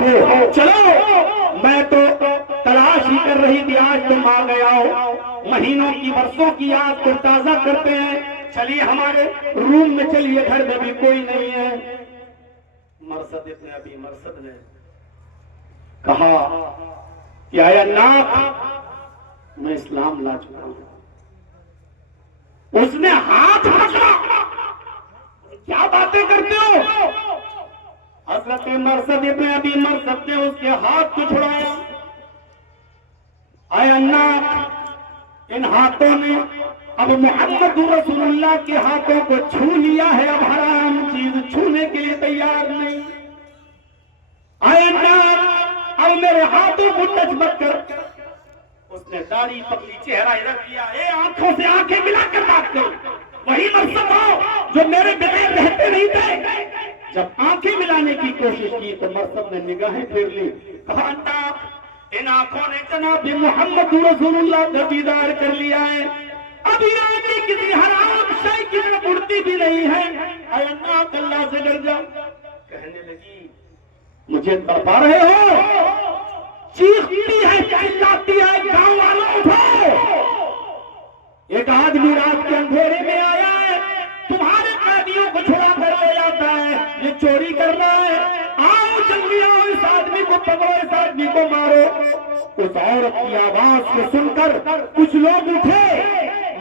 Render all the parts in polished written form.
ہو چلو میں تو تلاش ہی کر رہی تھی آج تم آ گیا ہو مہینوں کی برسوں کی یاد کو تازہ کرتے ہیں چلیے ہمارے روم میں چلیے گھر میں بھی کوئی نہیں ہے مرثد ابن ابی مرثد نے کہا کہ آیا ناک میں اسلام لا چکا ہوں اس نے ہاتھ پکڑا کیا باتیں کرتے ہو حضرت مرثد ابن ابی مرثد نے اس کے ہاتھ کو چھڑایا اے ناک ان ہاتھوں نے اب محمد رسول اللہ کے ہاتھوں کو چھو لیا ہے اب حرام چیز چھونے کے لیے تیار نہیں اے ناک اب میرے ہاتھوں کو ٹچ مت کر اس نے داڑھی پکڑی چہرہ رکھ دیا اے آنکھوں سے آنکھیں ملا کر بات کرو وہی مرثد ہو جو میرے بغیر رہتے نہیں تھے جب آنکھیں ملانے کی کوشش کی تو مرثد نے نگاہیں پھیر لی کہا ان آنکھوں نے جناب محمد رسول اللہ کا دیدار کر لیا ہے ابھی آنکھیں کسی حرام شے کی طرف اڑتی بھی نہیں ہے اے اللہ اللہ سے ڈر جا کہنے لگی مجھے تڑپا رہے ہو چیختی ہے چلاتی ہے گاؤں والوں اٹھو ایک آدمی رات کے اندھیرے میں آیا ہے تمہارے قیدیوں کو چھڑا کر لے جاتا ہے یہ چوری کر رہا ہے آؤ جلدی آؤ اس آدمی کو پکڑو اس آدمی کو مارو اس عورت کی آواز کو سن کر کچھ لوگ اٹھے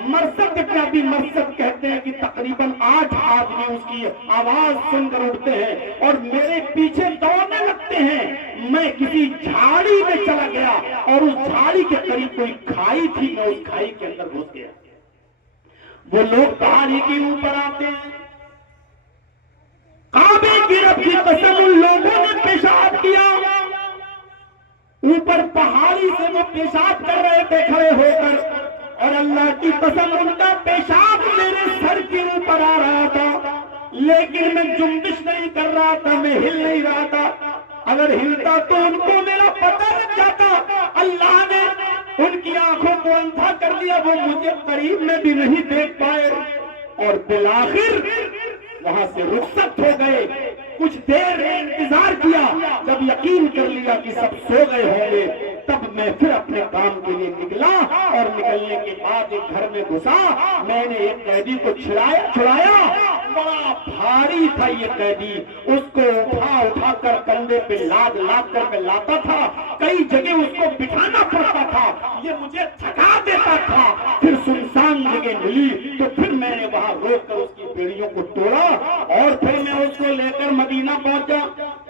مرثد ابن ابی مرثد کہتے ہیں کہ تقریباً 8 آدمی اس کی آواز سن کر اٹھتے ہیں اور میرے پیچھے دوڑنے لگتے ہیں میں کسی جھاڑی میں چلا گیا اور اس جھاڑی کے قریب کوئی کھائی تھی میں اس کھائی کے اندر گھس گیا وہ لوگ پہاڑی کے اوپر آتے ہیں کعبے کی رب کی قسم ان لوگوں نے پیشاب کیا اوپر پہاڑی سے وہ پیشاب کر رہے تھے کھڑے ہو کر اور اللہ کی قسم ان کا پیشاب میرے سر کے اوپر آ رہا تھا لیکن میں جنبش نہیں کر رہا تھا میں ہل نہیں رہا تھا اگر ہلتا تو ان کو میرا پتہ لگ جاتا اللہ نے ان کی آنکھوں کو اندھا کر دیا وہ مجھے قریب میں بھی نہیں دیکھ پائے اور بالآخر وہاں سے رخصت ہو گئے کچھ دیر انتظار کیا جب یقین کر لیا کہ سب سو گئے ہوں گے تب میں پھر اپنے کام کے لیے نکلا اور نکلنے کے بعد ایک گھر میں گھسا میں نے ایک قیدی کو چھڑایا بڑا بھاری تھا یہ قیدی اس کو اٹھا کر کندھے پہ لاد کر میں لاتا تھا کئی جگہ اس کو بٹھانا پڑتا تھا یہ مجھے تھکا دیتا تھا پھر سنسان جگہ ملی تو پھر میں نے وہاں روک کر اس کی بیڑیوں کو توڑا اور پھر میں اس کو لے کر مدینہ پہنچا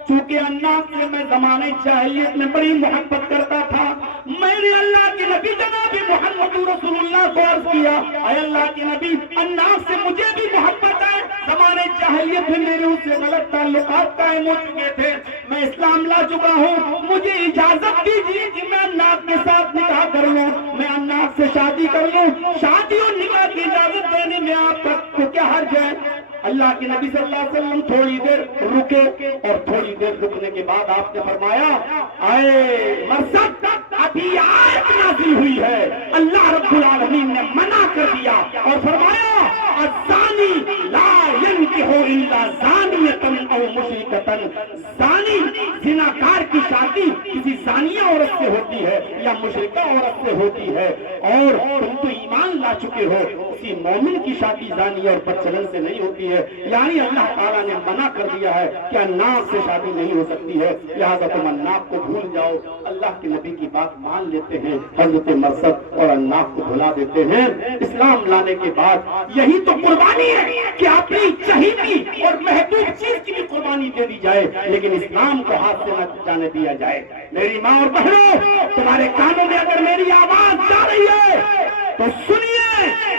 چونکہ اللہ سے میں زمانے جاہلیت میں بڑی محبت کرتا تھا میں نے اللہ کے نبی جناب محمد رسول اللہ کو عرض کیا اے اللہ کے نبی اللہ سے مجھے بھی محبت ہے زمانے جاہلیت میں میرے اس سے غلط تعلقات قائم ہو چکے تھے میں اسلام لا چکا ہوں مجھے اجازت دیجیے کہ میں اللہ کے ساتھ نکاح کر لوں میں اللہ سے شادی کر لوں شادی اور نکاح کی اجازت دینے میں آپ تک کو کیا حرج ہے اللہ کے نبی صلی اللہ علیہ وسلم تھوڑی دیر رکے اور تھوڑی دیر رکنے کے بعد آپ نے فرمایا اے مرثد ابھی آیت نازل ہوئی ہے اللہ رب العالمین نے منع کر دیا اور فرمایا الزانی لا ينکح الا زانیۃ او مشرکۃ زانی زناکار کی شادی کسی زانیہ عورت سے ہوتی ہے یا مشرکہ عورت سے ہوتی ہے اور تم تو ایمان لا چکے ہو کسی مومن کی شادی زانی اور بدچلن سے نہیں ہوتی ہے یعنی اللہ تعالیٰ نے منع کر دیا ہے کہ الناس سے شادی نہیں ہو سکتی ہے لہذا تم الناس کو بھول جاؤ اللہ کے نبی کی بات مان لیتے ہیں حضرت مرثد اور الناس کو بھلا دیتے ہیں اسلام لانے کے بعد یہی تو قربانی ہے کہ اپنی چہیتی اور محبوب چیز کی بھی قربانی دے دی جائے لیکن اسلام کو ہاتھ سے نہ جانے دیا جائے میری ماں اور بہنوں تمہارے کانوں میں اگر میری آواز جا رہی ہے تو سنیے